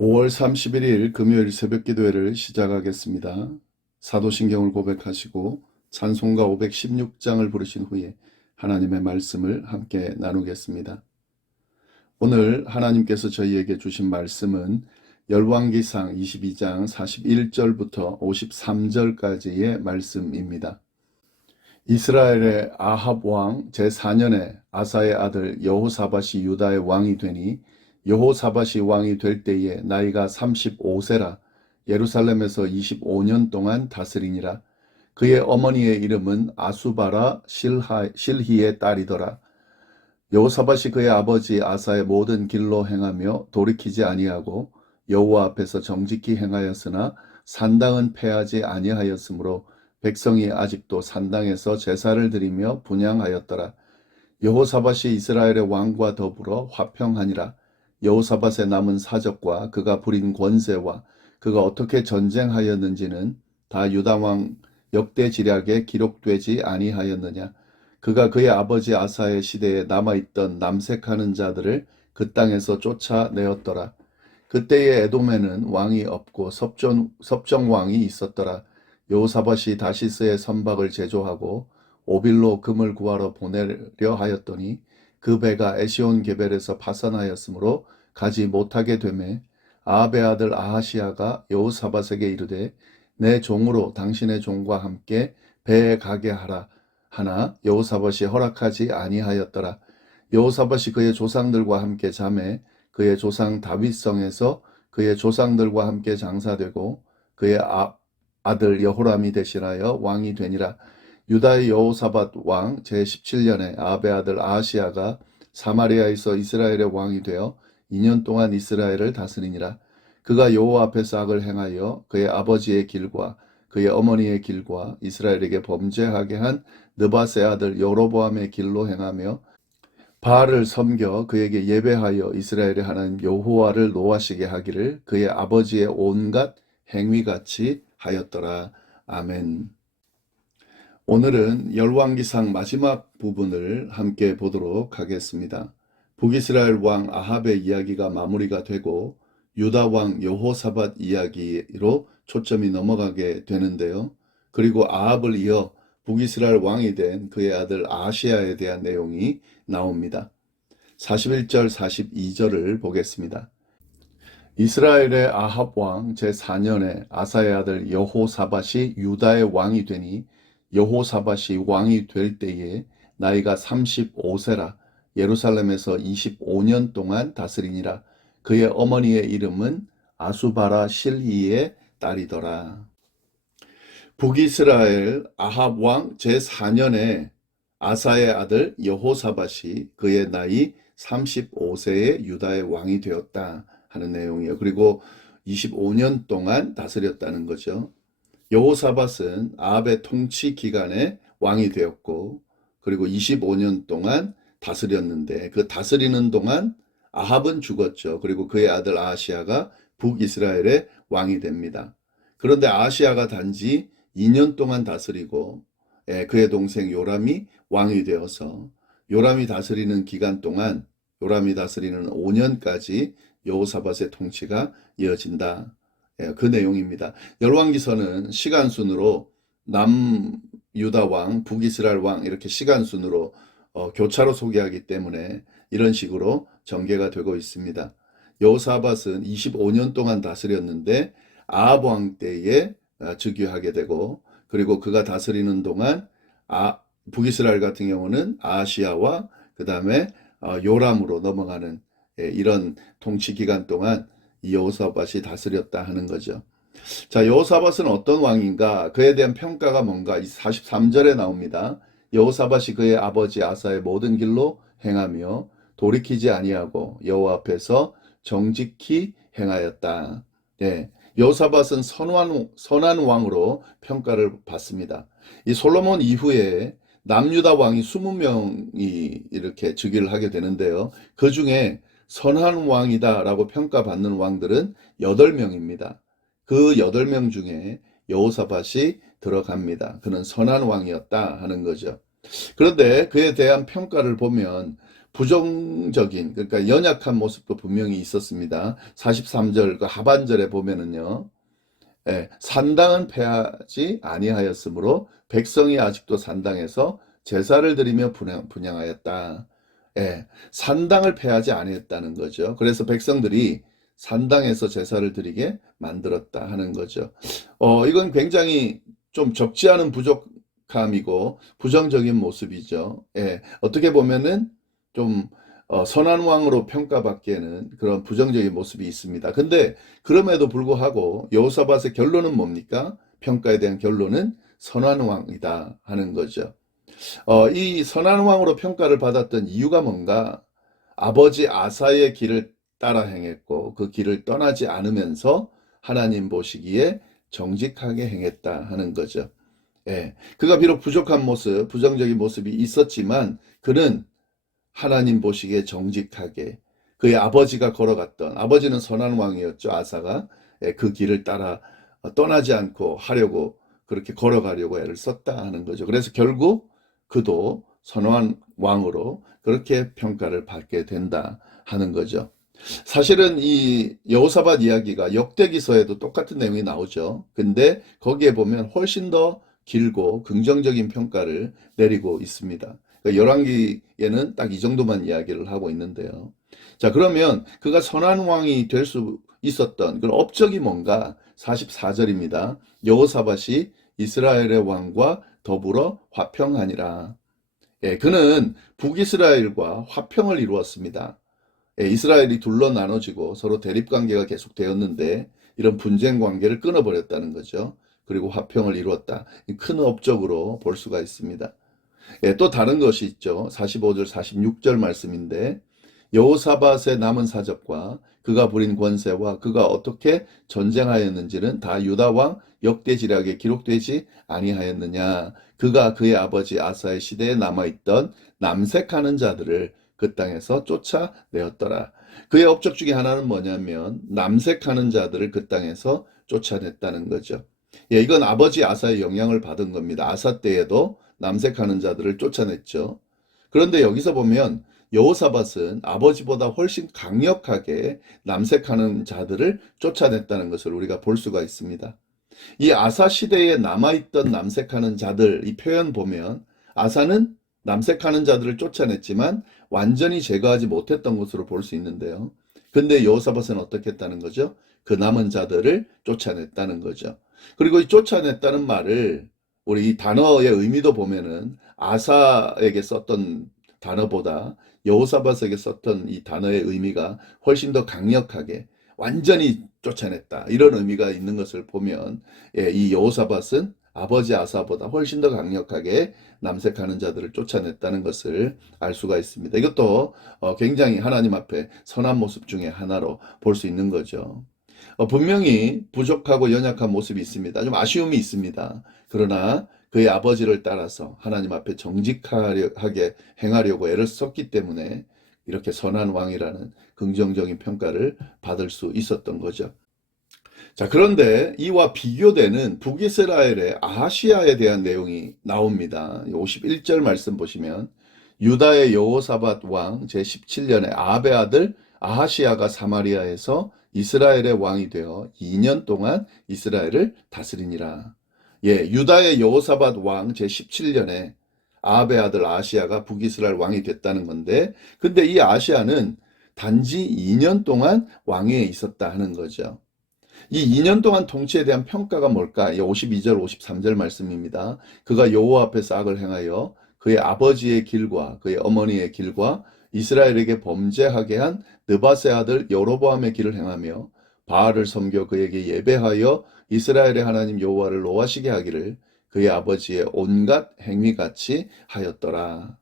5월 31일 금요일 새벽 기도회를 시작하겠습니다. 사도신경을 고백하시고 찬송가 516장을 부르신 후에 하나님의 말씀을 함께 나누겠습니다. 오늘 하나님께서 저희에게 주신 말씀은 열왕기상 22장 41절부터 53절까지의 말씀입니다. 이스라엘의 아합 왕 제4년에 아사의 아들 여호사밧이 유다의 왕이 되니 여호사밧이 왕이 될 때에 나이가 35세라 예루살렘에서 25년 동안 다스리니라. 그의 어머니의 이름은 아수바라 실히의 딸이더라. 여호사밧이 그의 아버지 아사의 모든 길로 행하며 돌이키지 아니하고 여호와 앞에서 정직히 행하였으나 산당은 패하지 아니하였으므로 백성이 아직도 산당에서 제사를 드리며 분향하였더라. 여호사밧이 이스라엘의 왕과 더불어 화평하니라. 여호사밧의 남은 사적과 그가 부린 권세와 그가 어떻게 전쟁하였는지는 다 유다왕 역대지략에 기록되지 아니하였느냐. 그가 그의 아버지 아사의 시대에 남아있던 남색하는 자들을 그 땅에서 쫓아내었더라. 그때의 에돔에는 왕이 없고 섭정왕이 있었더라. 여호사밧이 다시스의 선박을 제조하고 오빌로 금을 구하러 보내려 하였더니 그 배가 에시온 게벨에서 파산하였으므로 가지 못하게 되매 아합의 아들 아하시아가 여호사밧에게 이르되 내 종으로 당신의 종과 함께 배에 가게 하라 하나 여호사밧이 허락하지 아니하였더라. 여호사밧이 그의 조상들과 함께 자매 그의 조상 다윗성에서 그의 조상들과 함께 장사되고 그의 아들 여호람이 대신하여 왕이 되니라. 유다의 여호사밧 왕 제17년에 아합의 아들 아하시아가 사마리아에서 이스라엘의 왕이 되어 2년 동안 이스라엘을 다스리니라. 그가 여호와 앞에서 악을 행하여 그의 아버지의 길과 그의 어머니의 길과 이스라엘에게 범죄하게 한 느밧의 아들 여로보암의 길로 행하며 바알을 섬겨 그에게 예배하여 이스라엘의 하나님 여호와를 노하시게 하기를 그의 아버지의 온갖 행위같이 하였더라. 아멘. 오늘은 열왕기상 마지막 부분을 함께 보도록 하겠습니다. 북이스라엘 왕 아합의 이야기가 마무리가 되고 유다 왕 여호사밧 이야기로 초점이 넘어가게 되는데요. 그리고 아합을 이어 북이스라엘 왕이 된 그의 아들 아하시아에 대한 내용이 나옵니다. 41절 42절을 보겠습니다. 이스라엘의 아합 왕 제4년에 아사의 아들 여호사밧이 유다의 왕이 되니 여호사밧이 왕이 될 때에 나이가 35세라 예루살렘에서 25년 동안 다스리니라. 그의 어머니의 이름은 아수바라 실히의 딸이더라. 북이스라엘 아합 왕 제4년에 아사의 아들 여호사밧이 그의 나이 35세에 유다의 왕이 되었다 하는 내용이에요. 그리고 25년 동안 다스렸다는 거죠. 여호사밧은 아합의 통치 기간에 왕이 되었고 그리고 25년 동안 다스렸는데 그 다스리는 동안 아합은 죽었죠. 그리고 그의 아들 아하시아가 북이스라엘의 왕이 됩니다. 그런데 아하시아가 단지 2년 동안 다스리고 그의 동생 요람이 왕이 되어서 요람이 다스리는 기간 동안 요람이 다스리는 5년까지 여호사밧의 통치가 이어진다. 그 내용입니다. 열왕기서는 시간순으로 남유다 왕, 북이스라엘 왕 이렇게 시간순으로 교차로 소개하기 때문에 이런 식으로 전개가 되고 있습니다. 여호사밧은 25년 동안 다스렸는데 아합 왕 때에 즉위하게 되고 그리고 그가 다스리는 동안 북이스라엘 같은 경우는 아하시아와 그 다음에 요람으로 넘어가는 이런 통치 기간 동안 이 여호사밧이 다스렸다 하는 거죠. 자, 여호사밧은 어떤 왕인가? 그에 대한 평가가 뭔가? 43절에 나옵니다. 여호사밧이 그의 아버지 아사의 모든 길로 행하며 돌이키지 아니하고 여호와 앞에서 정직히 행하였다. 네, 여호사밧은 선한 왕으로 평가를 받습니다. 이 솔로몬 이후에 남유다 왕이 20명이 이렇게 즉위를 하게 되는데요. 그 중에 선한 왕이다라고 평가받는 왕들은 8명입니다. 그 8명 중에 여호사밧이 들어갑니다. 그는 선한 왕이었다 하는 거죠. 그런데 그에 대한 평가를 보면 부정적인, 그러니까 연약한 모습도 분명히 있었습니다. 43절 그 하반절에 보면은요. 예, 산당은 패하지 아니하였으므로 백성이 아직도 산당에서 제사를 드리며 분향하였다. 예, 산당을 패하지 아니했다는 거죠. 그래서 백성들이 산당에서 제사를 드리게 만들었다 하는 거죠. 이건 굉장히 좀 적지 않은 부족함이고 부정적인 모습이죠. 예, 어떻게 보면은 좀 선한 왕으로 평가받기에는 그런 부정적인 모습이 있습니다. 근데 그럼에도 불구하고 여호사밧의 결론은 뭡니까? 평가에 대한 결론은 선한 왕이다 하는 거죠. 이 선한 왕으로 평가를 받았던 이유가 뭔가? 아버지 아사의 길을 따라 행했고 그 길을 떠나지 않으면서 하나님 보시기에 정직하게 행했다 하는 거죠. 예, 그가 비록 부족한 모습, 부정적인 모습이 있었지만 그는 하나님 보시기에 정직하게 그의 아버지가 걸어갔던 아버지는 선한 왕이었죠. 아사가 그 길을 따라 떠나지 않고 하려고 그렇게 걸어가려고 애를 썼다 하는 거죠. 그래서 결국 그도 선한 왕으로 그렇게 평가를 받게 된다 하는 거죠. 사실은 이 여호사밧 이야기가 역대기서에도 똑같은 내용이 나오죠. 근데 거기에 보면 훨씬 더 길고 긍정적인 평가를 내리고 있습니다. 그러니까 열왕기에는 딱 이 정도만 이야기를 하고 있는데요. 자, 그러면 그가 선한 왕이 될 수 있었던 그런 업적이 뭔가? 44절입니다. 여호사밧이 이스라엘의 왕과 더불어 화평하니라. 예, 그는 북이스라엘과 화평을 이루었습니다. 예, 이스라엘이 둘로 나눠지고 서로 대립 관계가 계속되었는데 이런 분쟁 관계를 끊어버렸다는 거죠. 그리고 화평을 이루었다. 큰 업적으로 볼 수가 있습니다. 예, 또 다른 것이 있죠. 45절, 46절 말씀인데 여호사밧의 남은 사적과 그가 부린 권세와 그가 어떻게 전쟁하였는지는 다 유다 왕 역대지략에 기록되지 아니하였느냐. 그가 그의 아버지 아사의 시대에 남아있던 남색하는 자들을 그 땅에서 쫓아내었더라. 그의 업적 중에 하나는 뭐냐면 남색하는 자들을 그 땅에서 쫓아냈다는 거죠. 예, 이건 아버지 아사의 영향을 받은 겁니다. 아사 때에도 남색하는 자들을 쫓아냈죠. 그런데 여기서 보면 여호사밧은 아버지보다 훨씬 강력하게 남색하는 자들을 쫓아냈다는 것을 우리가 볼 수가 있습니다. 이 아사 시대에 남아있던 남색하는 자들, 이 표현 보면 아사는 남색하는 자들을 쫓아냈지만 완전히 제거하지 못했던 것으로 볼 수 있는데요. 근데 여호사밧은 어떻게 했다는 거죠? 그 남은 자들을 쫓아냈다는 거죠. 그리고 이 쫓아냈다는 말을 우리 이 단어의 의미도 보면은 아사에게 썼던 단어보다 여호사밧에게 썼던 이 단어의 의미가 훨씬 더 강력하게 완전히 쫓아냈다. 이런 의미가 있는 것을 보면 예, 이 여호사밧은 아버지 아사보다 훨씬 더 강력하게 남색하는 자들을 쫓아냈다는 것을 알 수가 있습니다. 이것도 굉장히 하나님 앞에 선한 모습 중에 하나로 볼 수 있는 거죠. 분명히 부족하고 연약한 모습이 있습니다. 좀 아쉬움이 있습니다. 그러나 그의 아버지를 따라서 하나님 앞에 정직하게 행하려고 애를 썼기 때문에 이렇게 선한 왕이라는 긍정적인 평가를 받을 수 있었던 거죠. 자, 그런데 이와 비교되는 북이스라엘의 아하시아에 대한 내용이 나옵니다. 51절 말씀 보시면 유다의 여호사밧 왕 제17년에 아합의 아들 아하시아가 사마리아에서 이스라엘의 왕이 되어 2년 동안 이스라엘을 다스리니라. 예, 유다의 여호사밧 왕 제17년에 아합의 아들 아하시아가 북이스라엘 왕이 됐다는 건데, 근데 이 아하시아는 단지 2년 동안 왕위에 있었다 하는 거죠. 이 2년 동안 통치에 대한 평가가 뭘까? 52절, 53절 말씀입니다. 그가 여호와 앞에서 악을 행하여 그의 아버지의 길과 그의 어머니의 길과 이스라엘에게 범죄하게 한 느바세 아들 여로보암의 길을 행하며 바알을 섬겨 그에게 예배하여 이스라엘의 하나님 여호와를 노하시게 하기를 그의 아버지의 온갖 행위같이 하였더라.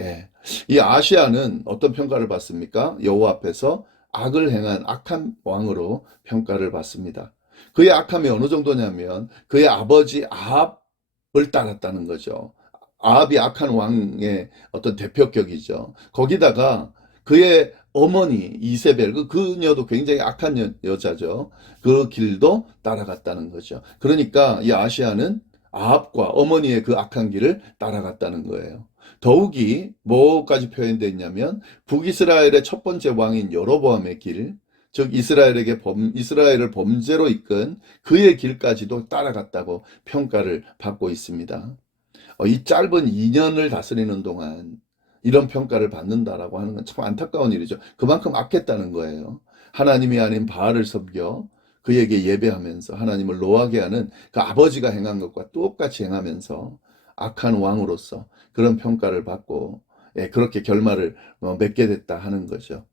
예. 이 아시아는 어떤 평가를 받습니까? 여호와 앞에서 악을 행한 악한 왕으로 평가를 받습니다. 그의 악함이 어느 정도냐면 그의 아버지 아합을 따랐다는 거죠. 아합이 악한 왕의 어떤 대표격이죠. 거기다가 그의 어머니 이세벨, 그녀도 굉장히 악한 여자죠. 그 길도 따라갔다는 거죠. 그러니까 이 아시아는 아합과 어머니의 그 악한 길을 따라갔다는 거예요. 더욱이 뭐까지 표현되어 있냐면 북이스라엘의 첫 번째 왕인 여로보암의 길, 즉 이스라엘을 범죄로 이끈 그의 길까지도 따라갔다고 평가를 받고 있습니다. 이 짧은 2년을 다스리는 동안 이런 평가를 받는다라고 하는 건 참 안타까운 일이죠. 그만큼 악했다는 거예요. 하나님이 아닌 바알을 섬겨 그에게 예배하면서 하나님을 노하게 하는 그 아버지가 행한 것과 똑같이 행하면서 악한 왕으로서 그런 평가를 받고 그렇게 결말을 맺게 됐다 하는 거죠.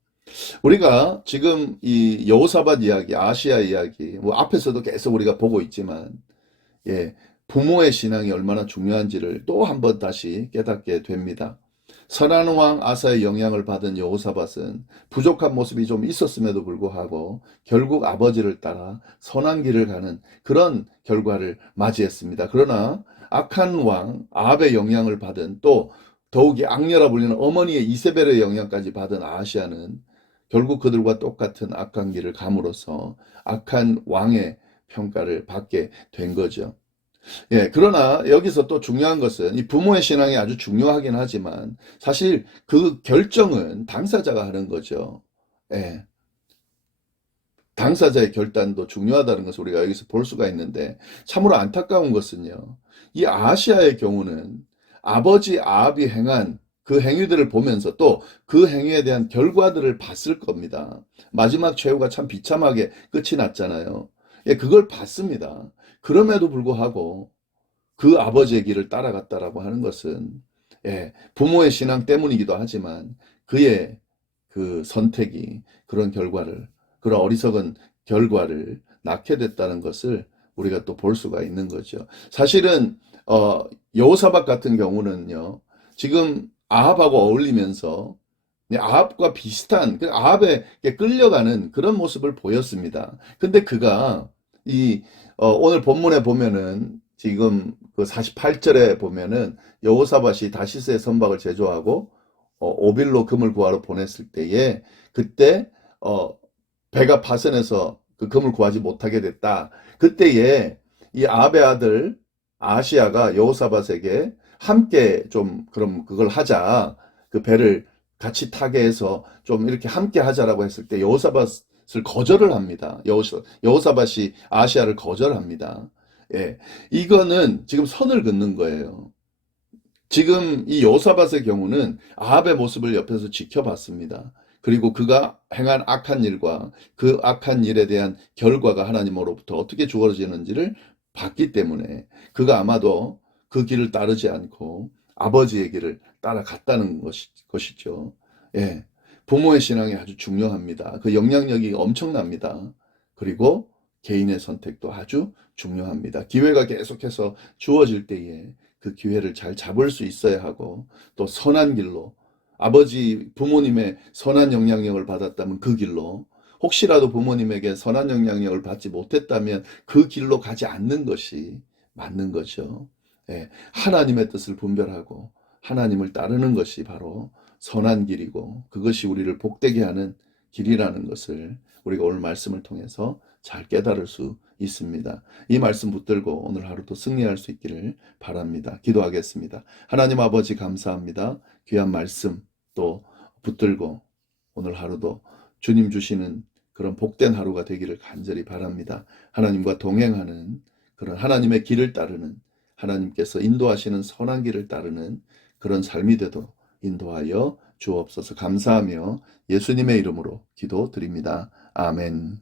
우리가 지금 이 여호사밧 이야기, 아시아 이야기, 뭐 앞에서도 계속 우리가 보고 있지만, 부모의 신앙이 얼마나 중요한지를 또 한 번 다시 깨닫게 됩니다. 선한 왕 아사의 영향을 받은 여호사밧은 부족한 모습이 좀 있었음에도 불구하고 결국 아버지를 따라 선한 길을 가는 그런 결과를 맞이했습니다. 그러나 악한 왕 아합의 영향을 받은 또 더욱이 악녀라 불리는 어머니의 이세벨의 영향까지 받은 아시아는 결국 그들과 똑같은 악한 길을 감으로써 악한 왕의 평가를 받게 된 거죠. 그러나 여기서 또 중요한 것은 이 부모의 신앙이 아주 중요하긴 하지만 사실 그 결정은 당사자가 하는 거죠. 예, 당사자의 결단도 중요하다는 것을 우리가 여기서 볼 수가 있는데 참으로 안타까운 것은요. 이 아시아의 경우는 아버지 아합이 행한 그 행위들을 보면서 또 그 행위에 대한 결과들을 봤을 겁니다. 마지막 최후가 참 비참하게 끝이 났잖아요. 그걸 봤습니다. 그럼에도 불구하고 그 아버지의 길을 따라갔다라고 하는 것은 부모의 신앙 때문이기도 하지만 그의 그 선택이 그런 어리석은 결과를 낳게 됐다는 것을 우리가 또 볼 수가 있는 거죠. 사실은 여호사밧 같은 경우는요. 지금 아합하고 어울리면서 아합과 비슷한 아합에 끌려가는 그런 모습을 보였습니다. 근데 그가 오늘 본문에 보면은 지금 그 48절에 보면은 여호사밧이 다시스의 선박을 제조하고 오빌로 금을 구하러 보냈을 때에 그때 배가 파선해서 그 금을 구하지 못하게 됐다. 그때에 이 아합의 아들 아시아가 여호사밧에게 함께 좀 그럼 그걸 하자. 그 배를 같이 타게 해서 좀 이렇게 함께 하자라고 했을 때 여호사밧을 거절을 합니다. 여호사밧이 아시아를 거절합니다. 이거는 지금 선을 긋는 거예요. 지금 이 여호사밧의 경우는 아합의 모습을 옆에서 지켜봤습니다. 그리고 그가 행한 악한 일과 그 악한 일에 대한 결과가 하나님으로부터 어떻게 주어지는지를 봤기 때문에 그가 아마도 그 길을 따르지 않고 아버지의 길을 따라갔다는 것이죠. 부모의 신앙이 아주 중요합니다. 그 영향력이 엄청납니다. 그리고 개인의 선택도 아주 중요합니다. 기회가 계속해서 주어질 때에 그 기회를 잘 잡을 수 있어야 하고 또 선한 길로 부모님의 선한 영향력을 받았다면 그 길로 혹시라도 부모님에게 선한 영향력을 받지 못했다면 그 길로 가지 않는 것이 맞는 거죠. 하나님의 뜻을 분별하고 하나님을 따르는 것이 바로 선한 길이고 그것이 우리를 복되게 하는 길이라는 것을 우리가 오늘 말씀을 통해서 잘 깨달을 수 있습니다. 이 말씀 붙들고 오늘 하루도 승리할 수 있기를 바랍니다. 기도하겠습니다. 하나님 아버지 감사합니다. 귀한 말씀 또 붙들고 오늘 하루도 주님 주시는 그런 복된 하루가 되기를 간절히 바랍니다. 하나님과 동행하는 그런 하나님의 길을 따르는 하나님께서 인도하시는 선한 길을 따르는 그런 삶이 되도록 인도하여 주옵소서. 감사하며 예수님의 이름으로 기도드립니다. 아멘.